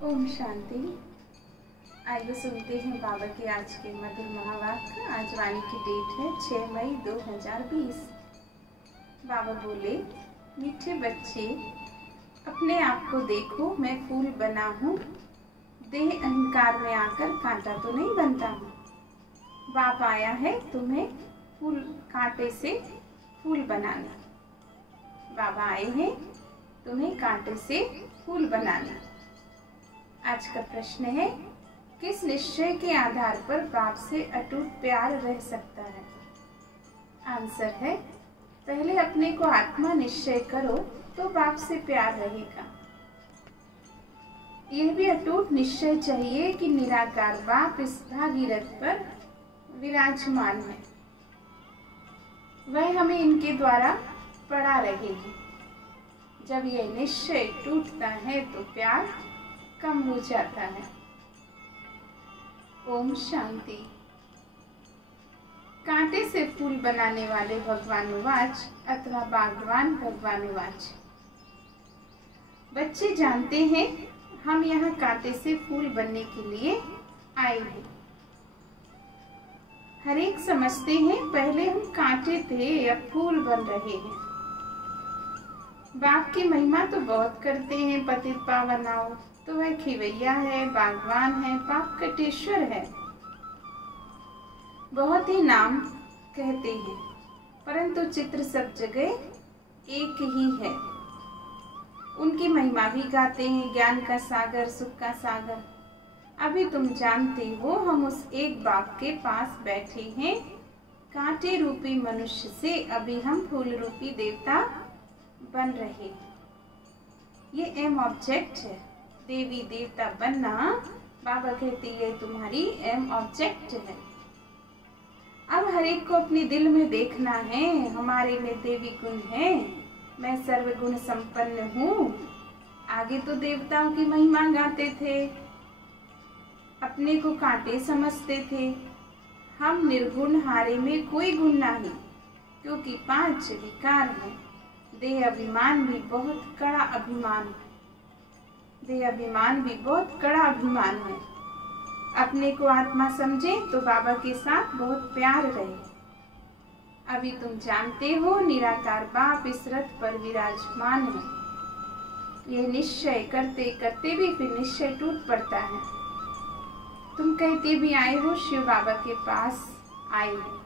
ओम शांति। आइए सुनते हैं बाबा के आज के मधुर महावाक्य। आज वाणी की डेट है 6 मई 2020। बाबा बोले, मीठे बच्चे, अपने आप को देखो, मैं फूल बना हूँ। देह अहंकार में आकर कांटा तो नहीं बनता हूँ। बाप आया है तुम्हें फूल कांटे से फूल बनाने। बाबा आए हैं तुम्हें कांटे से फूल बनाने। आज का प्रश्न है, किस निश्चय के आधार पर बाप से अटूट प्यार रह सकता है? आंसर है, पहले अपने को आत्मा निश्चय करो तो बाप से प्यार रहेगा। यह भी अटूट निश्चय चाहिए कि निराकार बाप इस भागीरथ पर विराजमान है। वह हमें इनके द्वारा पढ़ा रहेगी। जब यह निश्चय टूटता है तो प्यार कम हो जाता है। ओम शांति। कांटे से फूल बनाने वाले भगवानुवाच अथवा बागवान भगवानुवाच। बच्चे जानते हैं हम यहाँ कांटे से फूल बनने के लिए आए हैं। हर एक समझते हैं पहले हम कांटे थे, अब फूल बन रहे हैं। बाप की महिमा तो बहुत करते हैं, पतित पावनाओ, तो वह खिवैया है, बागवान है, पाप कटेश्वर है। बहुत ही नाम कहते हैं, परंतु चित्र सब जगह एक ही है। उनकी महिमा भी गाते हैं, ज्ञान का सागर, सुख का सागर। अभी तुम जानते हो हम उस एक बाप के पास बैठे हैं। कांटे रूपी मनुष्य से अभी हम फूल रूपी देवता बन रहे हैं। ये एम ऑब्जेक्ट है। देवी देवता बनना, बाबा कहते हैं, तुम्हारी एम ऑब्जेक्ट है। अब हर एक को अपने दिल में देखना है, हमारे में देवी गुण है, मैं सर्वगुण संपन्न हूँ। आगे तो देवताओं की महिमा गाते थे, अपने को कांटे समझते थे। हम निर्गुण, हारे में कोई गुण नहीं, क्योंकि 5 विकार हैं। देह अभिमान भी बहुत कड़ा अभिमान है। देह अभिमान भी बहुत कड़ा अभिमान है। अपने को आत्मा समझे तो बाबा के साथ बहुत प्यार रहे। अभी तुम जानते हो निराकार बाप इस रथ पर विराजमान है। यह निश्चय करते करते भी फिर निश्चय टूट पड़ता है। तुम कहते भी आए हो शिव बाबा के पास आए हो।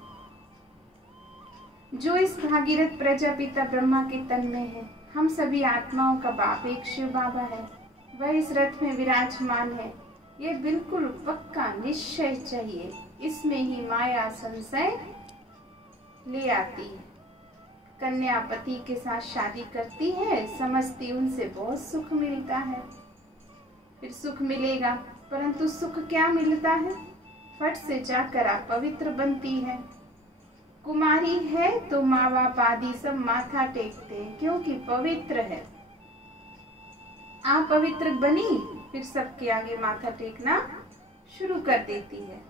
जो इस भागीरथ प्रजापिता ब्रह्मा के तन में है, हम सभी आत्माओं का बाप एक शिव बाबा है। वह इस रथ में विराजमान है। यह बिल्कुल पक्का निश्चय चाहिए। इसमें ही माया संशय ले आती है। कन्या पति के साथ शादी करती है, समझती उनसे बहुत सुख मिलता है। फिर सुख मिलेगा, परंतु सुख क्या मिलता है? फट से जाकर आप पवित्र बनती है। कुमारी है तो माँ बाप आदि सब माथा टेकते हैं, क्योंकि पवित्र है। आप पवित्र बनी, फिर सबके आगे माथा टेकना शुरू कर देती है।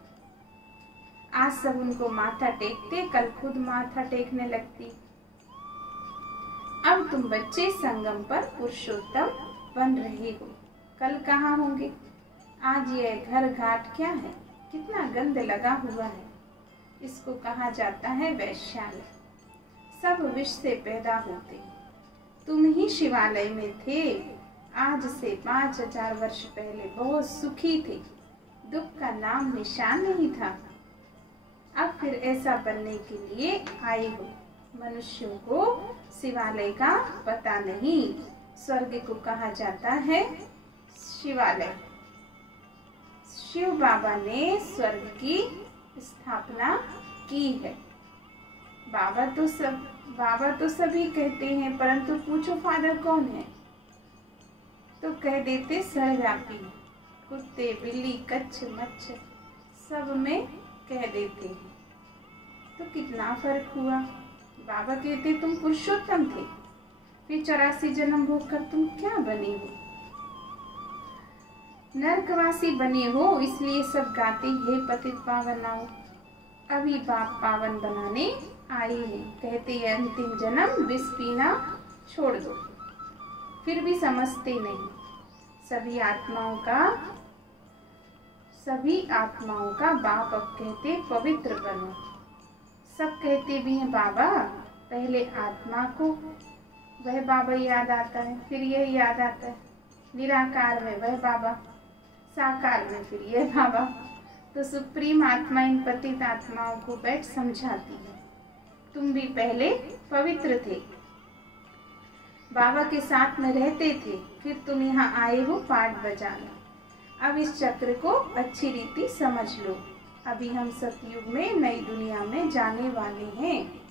आज सब उनको माथा टेकते, कल खुद माथा टेकने लगती। अब तुम बच्चे संगम पर पुरुषोत्तम बन रहे हो, कल कहाँ होंगे? आज यह घर घाट क्या है? कितना गंद लगा हुआ है। इसको कहा जाता है वैश्यालय। सब विष से पैदा होते। तुम ही शिवालय में थे। आज से 5000 वर्ष पहले बहुत सुखी थे। दुख का नाम निशान नहीं था। अब फिर ऐसा बनने के लिए आए हो। मनुष्यों को शिवालय का पता नहीं। स्वर्ग को कहा जाता है शिवालय। शिव बाबा ने स्वर्ग की स्थापना की है। बाबा तो सभी कहते हैं, परंतु पूछो फादर कौन है? तो कह देते सर्वव्यापी। कुत्ते, बिल्ली, कच्छ, मच्छर सब में कह देते हैं। तो कितना फर्क हुआ? बाबा कहते तुम पुरुषोत्तम थे, फिर 84 जन्म भोग कर तुम क्या बने हो? नरकवासी बने हो, इसलिए सब गाते हैं पतित पावनाओ। अभी बाप पावन बनाने आए हैं। कहते हैं अंतिम जन्म विष पीना छोड़ दो, फिर भी समझते नहीं। सभी आत्माओं का बाप अब कहते पवित्र बनो। सब कहते भी हैं बाबा, पहले आत्मा को वह बाबा याद आता है, फिर यह याद आता है, निराकार में वह बाबा, साकार में फिर यह बाबा। तो सुप्रीम आत्मा इन पतित आत्माओं को बैठ समझाती है, तुम भी पहले पवित्र थे, बाबा के साथ में रहते थे, फिर तुम यहाँ आए हो पाठ बजाना। अब इस चक्र को अच्छी रीति समझ लो। अभी हम सतयुग में नई दुनिया में जाने वाले हैं।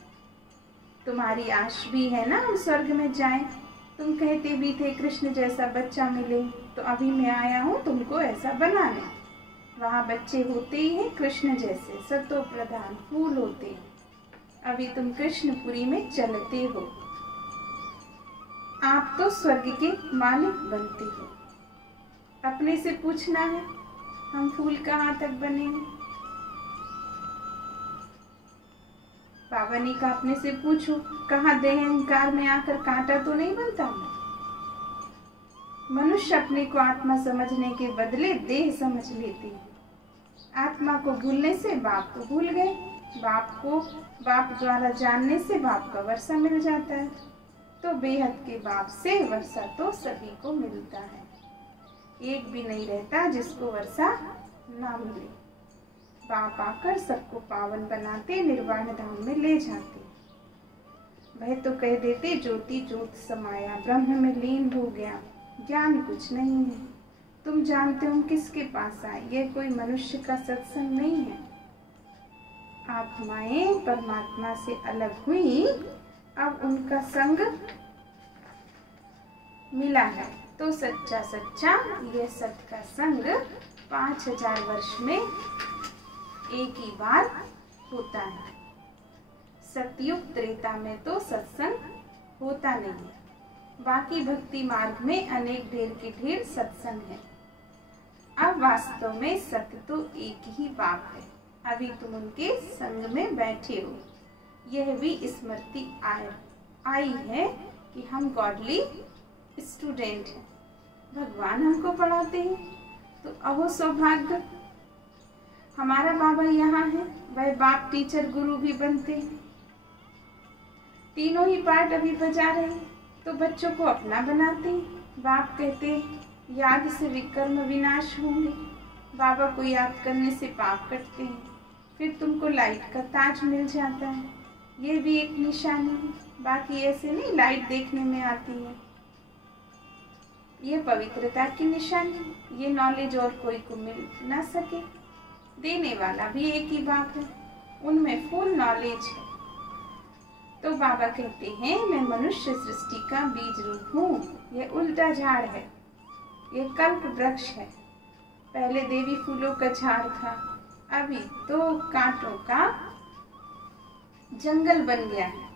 तुम्हारी आश भी है ना हम स्वर्ग में जाएं। तुम कहते भी थे कृष्ण जैसा बच्चा मिले, तो अभी मैं आया हूँ तुमको ऐसा बनाने। वहाँ बच्चे होते ही हैं कृष्ण जैसे, सतो प्रधान फूल होते हैं। अभी तुम कृष्णपुरी में चलते हो, आप तो स्वर्ग के मालिक बनते हो। अपने से पूछना है हम फूल कहाँ तक बनेंगे। बाबा ने कहा अपने से पूछो, कहाँ देह अहंकार में आकर कांटा तो नहीं बनता। मनुष्य अपने को आत्मा समझने के बदले देह समझ लेते हैं। आत्मा को भूलने से बाप को भूल गए, बाप को बाप द्वारा जानने से बाप का वर्षा मिल जाता है। तो बेहद के बाप से वर्षा तो सभी को मिलता है, एक भी नहीं रहता जिसको वर्षा ना मिले। बाप आकर सबको पावन बनाते, निर्वाण धाम में ले जाते। वह तो कह देते ज्योति ज्योत समाया, ब्रह्म में लीन हो गया, ज्ञान कुछ नहीं है। तुम जानते हो किसके पास आए, यह कोई मनुष्य का सत्संग नहीं है। आत्माएं परमात्मा से अलग हुई, अब उनका संग मिला है। तो सच्चा यह सत्य का संग 5000 वर्ष में एक ही बार होता है। सतयुग त्रेता में तो सत्संग होता नहीं, बाकी भक्ति मार्ग में अनेक ढेर के ढेर सत्संग है। अब वास्तव में सत्य तो एक ही बाप है। अभी तुम उनके संग में बैठे हो। यह भी स्मृति आई है कि हम गॉडली स्टूडेंट हैं, भगवान हमको पढ़ाते हैं। तो अहो सौभाग्य, हमारा बाबा यहाँ है, वह बाप टीचर गुरु भी बनते हैं। तीनों ही पार्ट अभी बजा रहे हैं, तो बच्चों को अपना बनाते हैं। बाप कहते हैं याद से विकर्म विनाश होंगे, बाबा को याद करने से पाप कटते हैं, फिर तुमको लाइट का ताज मिल जाता है। ये भी एक निशानी है, बाकी ऐसे नहीं लाइट देखने में आती है। ये पवित्रता की निशानी, ये नॉलेज और कोई को मिल ना सके। देने वाला भी एक ही बाप है, उनमें फुल नॉलेज है। तो बाबा कहते हैं मैं मनुष्य सृष्टि का बीज रूप हूँ। ये उल्टा झाड़ है, ये कल्प वृक्ष है। पहले देवी फूलों का झाड़ था, अभी तो कांटों का जंगल बन गया है,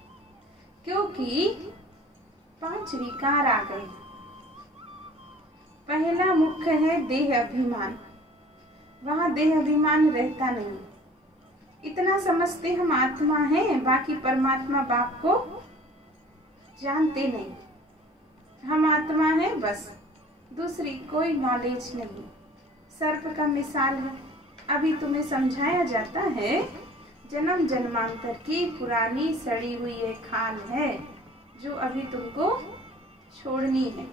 क्योंकि 5 विकार आ गए। पहला मुख्य है देह अभिमान। वहां देह अभिमान रहता नहीं। इतना समझते हम आत्मा हैं, बाकी परमात्मा बाप को जानते नहीं। हम आत्मा हैं बस, दूसरी कोई नॉलेज नहीं। सर्प का मिसाल है, अभी तुम्हें समझाया जाता है जन्म जन्मांतर की पुरानी सड़ी हुई एक खाल है जो अभी तुमको छोड़नी है।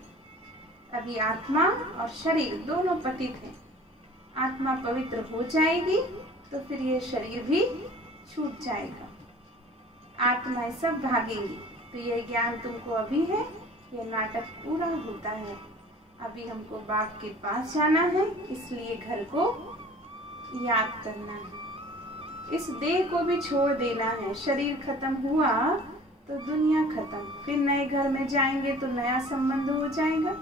अभी आत्मा और शरीर दोनों पतित हैं। आत्मा पवित्र हो जाएगी तो फिर ये शरीर भी छूट जाएगा, आत्माएं सब भागेंगी। तो यह ज्ञान तुमको अभी है, यह नाटक पूरा होता है। अभी हमको बाप के पास जाना है, इसलिए घर को याद करना है। इस देह को भी छोड़ देना है। शरीर खत्म हुआ तो दुनिया खत्म, फिर नए घर में जाएंगे तो नया संबंध हो जाएगा।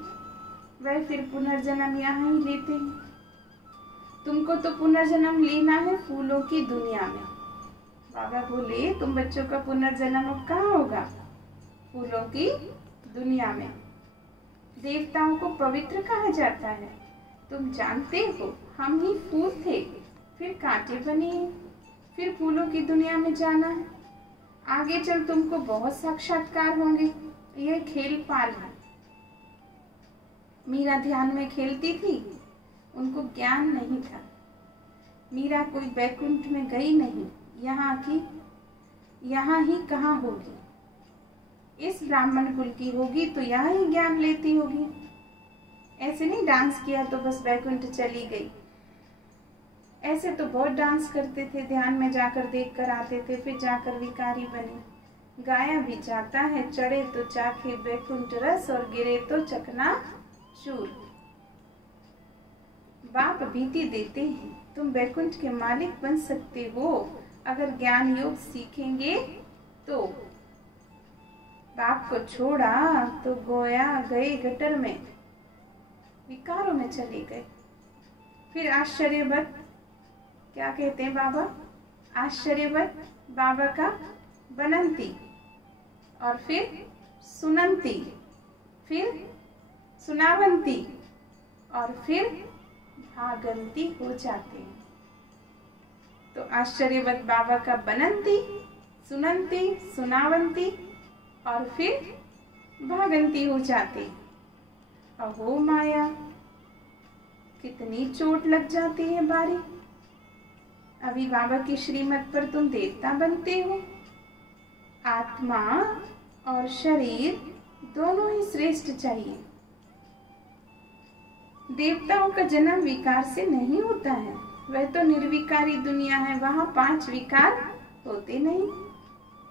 वह फिर पुनर्जन्म यहाँ ही लेते हैं। तुमको तो पुनर्जन्म लेना है फूलों की दुनिया में। बाबा बोले तुम बच्चों का पुनर्जन्म अब कहाँ होगा? फूलों की दुनिया में। देवताओं को पवित्र कहा जाता है। तुम जानते हो हम ही फूल थे, फिर कांटे बने, फिर फूलों की दुनिया में जाना है। आगे चल तुमको बहुत साक्षात्कार होंगे। यह खेल पाल है। मीरा ध्यान में खेलती थी, उनको ज्ञान नहीं था। मीरा कोई बैकुंठ में गई नहीं, यहाँ ही कहाँ होगी। इस ब्राह्मण कुल की होगी तो यहाँ ही ज्ञान लेती होगी। ऐसे नहीं डांस किया तो बस बैकुंठ चली गई। ऐसे तो बहुत डांस करते थे, ध्यान में जाकर देख कर आते थे, फिर जाकर विकारी बने। गाया भी जाता है, चढ़े तो चाखे बैकुंठ रस और गिरे तो चकना चूर। बाप भीति देते हैं, तुम बैकुंठ के मालिक बन सकते हो अगर ज्ञान योग सीखेंगे तो। बाप को छोड़ा तो गोया गए गटर में, विकारों में चले गए। फिर आश्चर्यवत, क्या कहते हैं बाबा, आश्चर्यवत बाबा का बनंती, और फिर सुनंती, फिर सुनावंती, और फिर भागंती हो जाते हैं। तो आश्चर्यवत बाबा का बनंती, सुनंती, सुनावंती और फिर भागंती हो जाते। अहो माया, कितनी चोट लग जाती है बारी। अभी बाबा की श्रीमत पर तुम देवता बनते हो। आत्मा और शरीर दोनों ही श्रेष्ठ चाहिए। देवताओं का जन्म विकार से नहीं होता है, वह तो निर्विकारी दुनिया है, वहां 5 विकार होते नहीं।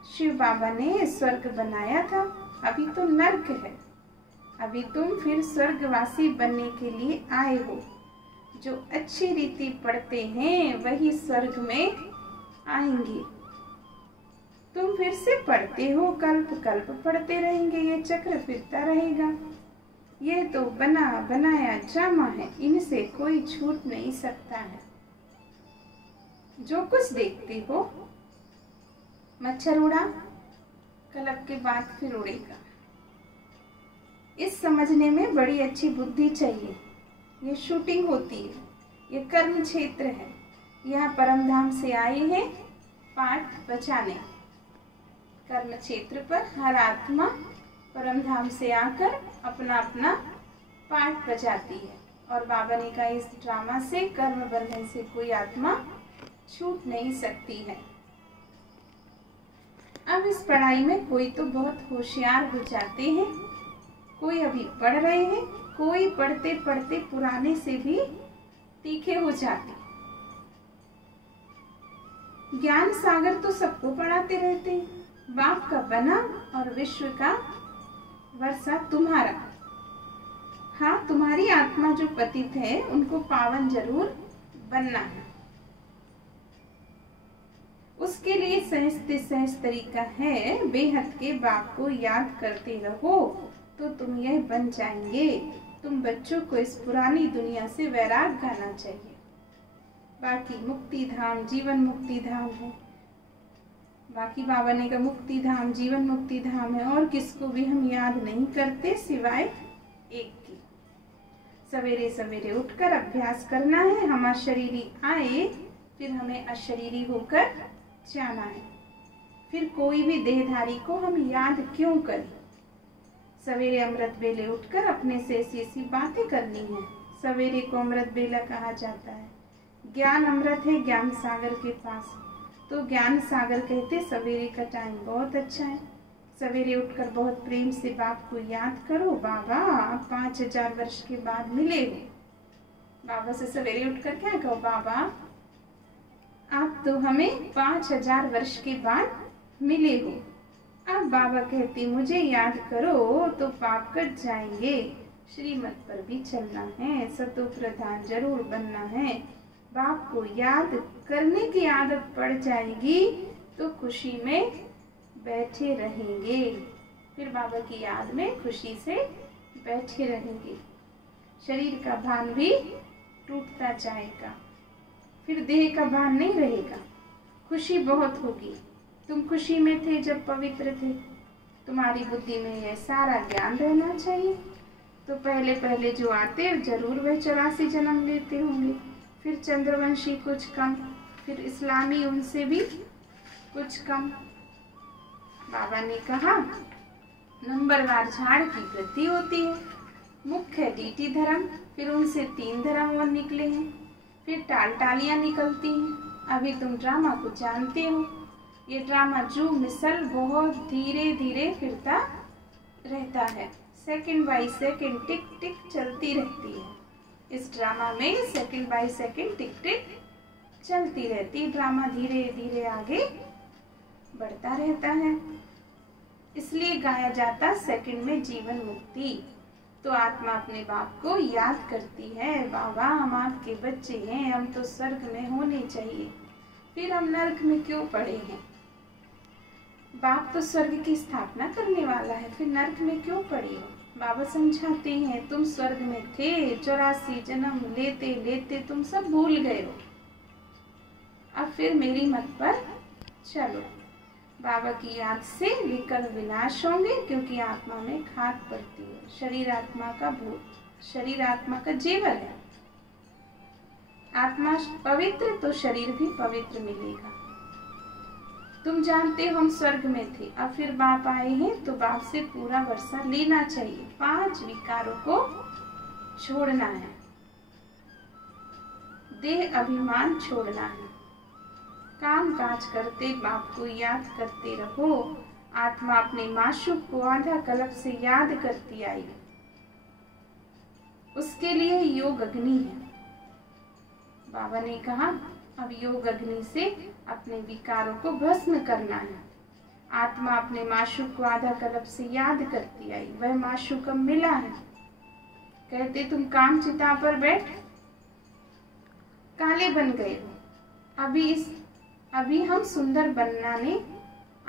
शिव बाबा ने स्वर्ग बनाया था, अभी तो नर्क है। अभी तुम फिर स्वर्गवासी बनने के लिए आए हो। जो अच्छी रीति पढ़ते हैं वही स्वर्ग में आएंगे। तुम फिर से पढ़ते हो, कल्प कल्प पढ़ते रहेंगे, ये चक्र फिरता रहेगा। ये तो बना बनाया ड्रामा है, इनसे कोई छूट नहीं सकता है। जो कुछ देखते हो, मच्छर उड़ा, कल्प के बाद फिर उड़ेगा। इस समझने में बड़ी अच्छी बुद्धि चाहिए। ये शूटिंग होती है, ये कर्म क्षेत्र है। यहाँ परमधाम से आए हैं पाठ बचाने। कर्म क्षेत्र पर हर आत्मा परमधाम से आकर अपना अपना पाठ बजाती है, और बाबा ने कहा इस ड्रामा से, कर्म बंधन से कोई आत्मा छूट नहीं सकती है। अब इस पढ़ाई में कोई तो बहुत होशियार हो जाते हैं, कोई अभी पढ़ रहे हैं, कोई पढ़ते पढ़ते पुराने से भी तीखे हो जाते। ज्ञान सागर तो सबको पढ़ाते रहते हैं। बाप का बना और विश्व का वर्षा तुम्हारा। हाँ, तुम्हारी आत्मा जो पतित है उनको पावन जरूर बनना है। उसके लिए सहज तरीका है, बेहद के बाप को याद करते रहो तो तुम यह बन जाएंगे। तुम बच्चों को इस पुरानी दुनिया से वैराग गाना चाहिए। बाकी मुक्ति धाम जीवन मुक्ति धाम है। बाकी बाबा ने कहा मुक्ति धाम जीवन मुक्ति धाम है, और किसको भी हम याद नहीं करते सिवाय एक की। सवेरे सवेरे उठकर अभ्यास करना है। हम अशरीरी आए, फिर हमें अशरीरी होकर जाना है। फिर कोई भी देहधारी को हम याद क्यों करें। सवेरे अमृत बेले उठकर अपने से ऐसी बातें करनी है। सवेरे को अमृत बेला कहा जाता है। ज्ञान अमृत है ज्ञान सागर के पास, तो ज्ञान सागर कहते सवेरे का टाइम बहुत अच्छा है। सवेरे उठकर बहुत प्रेम से बाप को याद करो। बाबा आप 5000 वर्ष के बाद मिले हो। बाबा से सवेरे उठकर क्या कहो, बाबा आप तो हमें 5000 वर्ष के बाद मिले हो। अब बाबा कहते मुझे याद करो तो पाप कट जाएंगे। श्रीमत पर भी चलना है, सतो प्रधान जरूर बनना है। बाप को याद करने की आदत पड़ जाएगी तो खुशी में बैठे रहेंगे। फिर बाबा की याद में खुशी से बैठे रहेंगे। शरीर का भान भी टूटता जाएगा, फिर देह का भान नहीं रहेगा। खुशी बहुत होगी। तुम खुशी में थे जब पवित्र थे। तुम्हारी बुद्धि में यह सारा ज्ञान रहना चाहिए। तो पहले पहले जो आते जरूर वह 84 जन्म लेते होंगे, फिर चंद्रवंशी कुछ कम, फिर इस्लामी उनसे भी कुछ कम। बाबा ने कहा नंबरवार झाड़ की वृद्धि होती है। मुख्य डीटी धर्म, फिर उनसे 3 धर्म और निकले हैं, फिर टालियां निकलती हैं। अभी तुम ड्रामा को जानते हो। ये ड्रामा जो मिसल बहुत धीरे धीरे फिरता रहता है, सेकंड बाय सेकंड टिक टिक चलती रहती है। इस ड्रामा में सेकंड बाय सेकंड टिक टिक चलती रहती, ड्रामा धीरे धीरे आगे बढ़ता रहता है। इसलिए गाया जाता सेकंड में जीवन मुक्ति। तो आत्मा अपने बाप को याद करती है, बाबा हम आपके बच्चे हैं, हम तो स्वर्ग में होने चाहिए, फिर हम नरक में क्यों पड़े हैं? बाप तो स्वर्ग की स्थापना करने वाला है, फिर नरक में क्यों पड़े हो? बाबा समझाते हैं तुम स्वर्ग में थे, 84 जन्म लेते लेते तुम सब भूल गए हो, अब फिर मेरी मत पर चलो। बाबा की याद से विकर्म विनाश होंगे, क्योंकि आत्मा में खाद पड़ती है। शरीर आत्मा का जेवर है। आत्मा पवित्र तो शरीर भी पवित्र मिलेगा। तुम जानते हो हम स्वर्ग में थे, अब फिर बाप आए हैं तो बाप से पूरा वर्षा लेना चाहिए। 5 विकारों को छोड़ना है, देह अभिमान छोड़ना है, काम काज करते बाप को याद करते रहो। आत्मा अपने माशूक को आधा कल्प से याद करती आई, उसके लिए योग अग्नि है। बाबा ने कहा अब योग अग्नि से अपने विकारों को भस्म करना है। आत्मा अपने माशूक को आधा कल्प से याद करती आई, वह माशूक अब मिला है। कहते तुम काम चिता पर बैठ काले बन गए हो, अभी हम सुंदर बनाने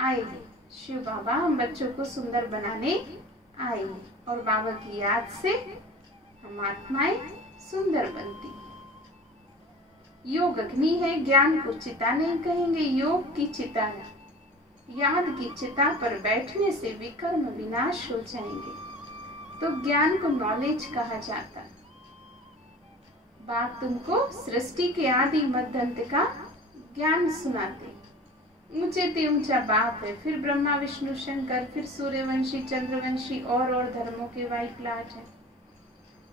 आए हैं। शिव बाबा हम बच्चों को सुंदर बनाने आए हैं, और बाबा की याद से हम आत्माएं सुंदर बनती हैं। योग अग्नि है, ज्ञान को चिता नहीं कहेंगे, योग की चिता है। याद की चिता पर बैठने से विकर्म विनाश हो जाएंगे। तो ज्ञान को नॉलेज कहा जाता है। बाप तुमको सृष्टि के आदि मध्य अंत का ज्ञान सुनाते। ऊंचे ते ऊंचा बाप है, फिर ब्रह्मा विष्णु शंकर, फिर सूर्यवंशी चंद्रवंशी और धर्मों के वाइट प्लाट है।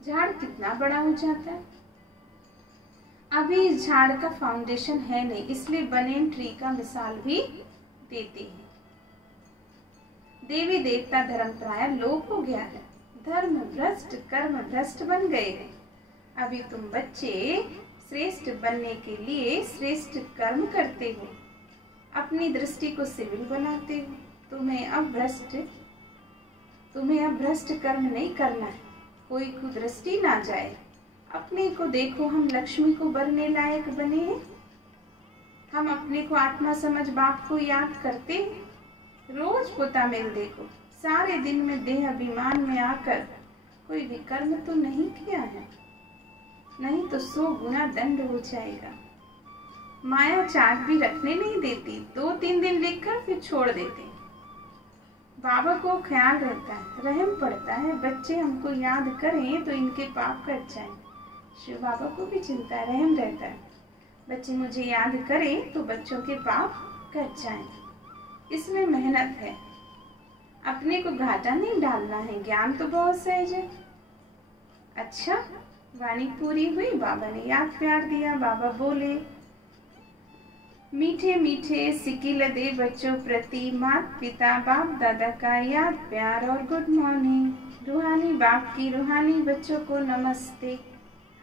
झाड़ कितना बड़ा हो जाता है। अभी इस झाड़ का फाउंडेशन है नहीं, इसलिए बनेन ट्री का मिसाल भी देते हैं। देवी देवता धर्म प्राय लोप हो गया है, धर्म भ्रष्ट कर्म भ्रष्ट बन गए हैं। अभी तुम बच्चे श्रेष्ठ बनने के लिए श्रेष्ठ कर्म करते हो, अपनी दृष्टि को सिविल बनाते हो। तुम्हें अब भ्रष्ट कर्म नहीं करना है, कोई कुदृष्टि ना जाए। अपने को देखो, हम लक्ष्मी को बरने लायक बने हैं। हम अपने को आत्मा समझ बाप को याद करते हैं। रोज पोता मेल देखो, सारे दिन में देह अभिमान में आकर कोई विकर्म तो नहीं किया है, नहीं तो 100 गुना दंड हो जाएगा। माया चार्ट भी रखने नहीं देती, 2-3 दिन लिखकर फिर छोड़ देते। बाबा को ख्याल रहता है, रहम पड़ता है, बच्चे हमको याद करें तो इनके पाप कट जाएं। शिव बाबा को भी चिंता है, रहम रहता है, बच्चे मुझे याद करें तो बच्चों के पाप कट जाएं। इसमें मेहनत है, अपने को घाटा नहीं डालना है, ज्ञान तो बहुत सहज है। अच्छा, वाणी पूरी हुई, बाबा ने याद प्यार दिया। बाबा बोले मीठे मीठे सिकिल दे बच्चों प्रति माता पिता बाप दादा का याद प्यार और गुड मॉर्निंग। रूहानी बाप की रूहानी बच्चों को नमस्ते।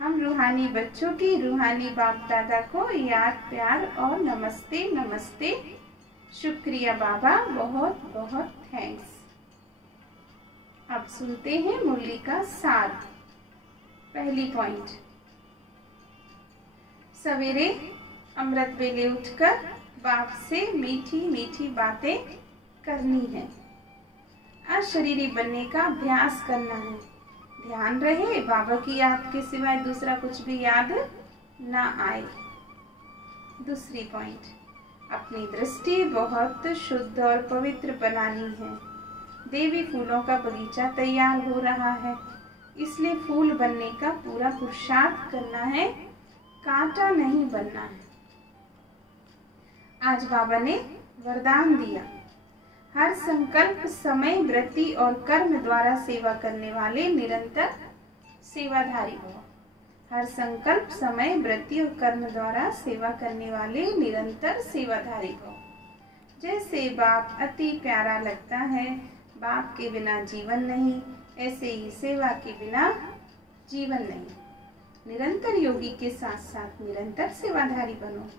हम रूहानी बच्चों की रूहानी बाप दादा को याद प्यार और नमस्ते नमस्ते। शुक्रिया बाबा, बहुत बहुत थैंक्स। अब सुनते हैं मुरली का सार। पहली पॉइंट, सवेरे अमृत वेले उठकर बाप से मीठी मीठी बातें करनी है। अशरीरी बनने का अभ्यास करना है। ध्यान रहे बाबा की याद के सिवाय दूसरा कुछ भी याद ना आए। दूसरी पॉइंट, अपनी दृष्टि बहुत शुद्ध और पवित्र बनानी है। देवी फूलों का बगीचा तैयार हो रहा है, इसलिए फूल बनने का पूरा पुरुषार्थ करना है, कांटा नहीं बनना है। आज बाबा ने वरदान दिया, हर संकल्प समय व्रति और कर्म द्वारा सेवा करने वाले निरंतर सेवाधारी भव। हर संकल्प, समय, वृत्ति और कर्म द्वारा सेवा करने वाले निरंतर सेवाधारी भव। जैसे बाप अति प्यारा लगता है, बाप के बिना जीवन नहीं, ऐसे ही सेवा के बिना जीवन नहीं। निरंतर योगी के साथ साथ निरंतर सेवाधारी बनो।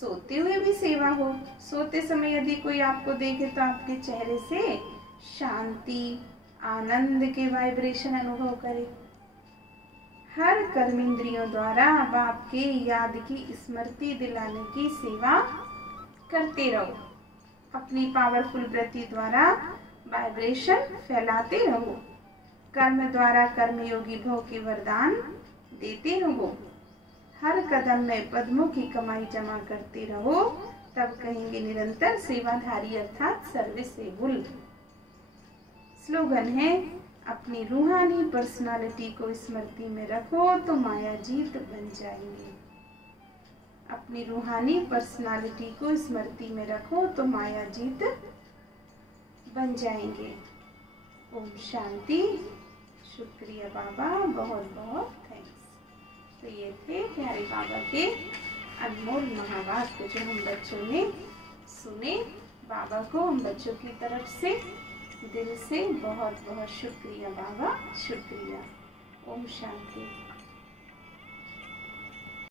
सोते हुए भी सेवा हो। सोते समय यदि कोई आपको देखे तो आपके चेहरे से शांति, आनंद के वाइब्रेशन अनुभव करे। हर कर्मेंद्रियों द्वारा बाप के याद की स्मृति दिलाने की सेवा करते रहो। अपनी पावरफुल वृत्ति द्वारा वाइब्रेशन फैलाते रहो। कर्म द्वारा कर्मयोगी भव के वरदान देते रहो। हर कदम में पद्मों की कमाई जमा करते रहो, तब कहेंगे निरंतर सेवाधारी अर्थात सर्विसेबल। स्लोगन है, अपनी रूहानी पर्सनालिटी को स्मृति में रखो तो माया जीत बन जाएंगे। अपनी रूहानी पर्सनालिटी को स्मृति में रखो तो माया जीत बन जाएंगे। ओम शांति। शुक्रिया बाबा, बहुत बहुत थैंक्स। तो ये थे प्यारे बाबा के अनमोल महावाक्य जो हम बच्चों ने सुने। बाबा को हम बच्चों की तरफ से दिल से बहुत बहुत शुक्रिया बाबा, शुक्रिया। ओम शांति।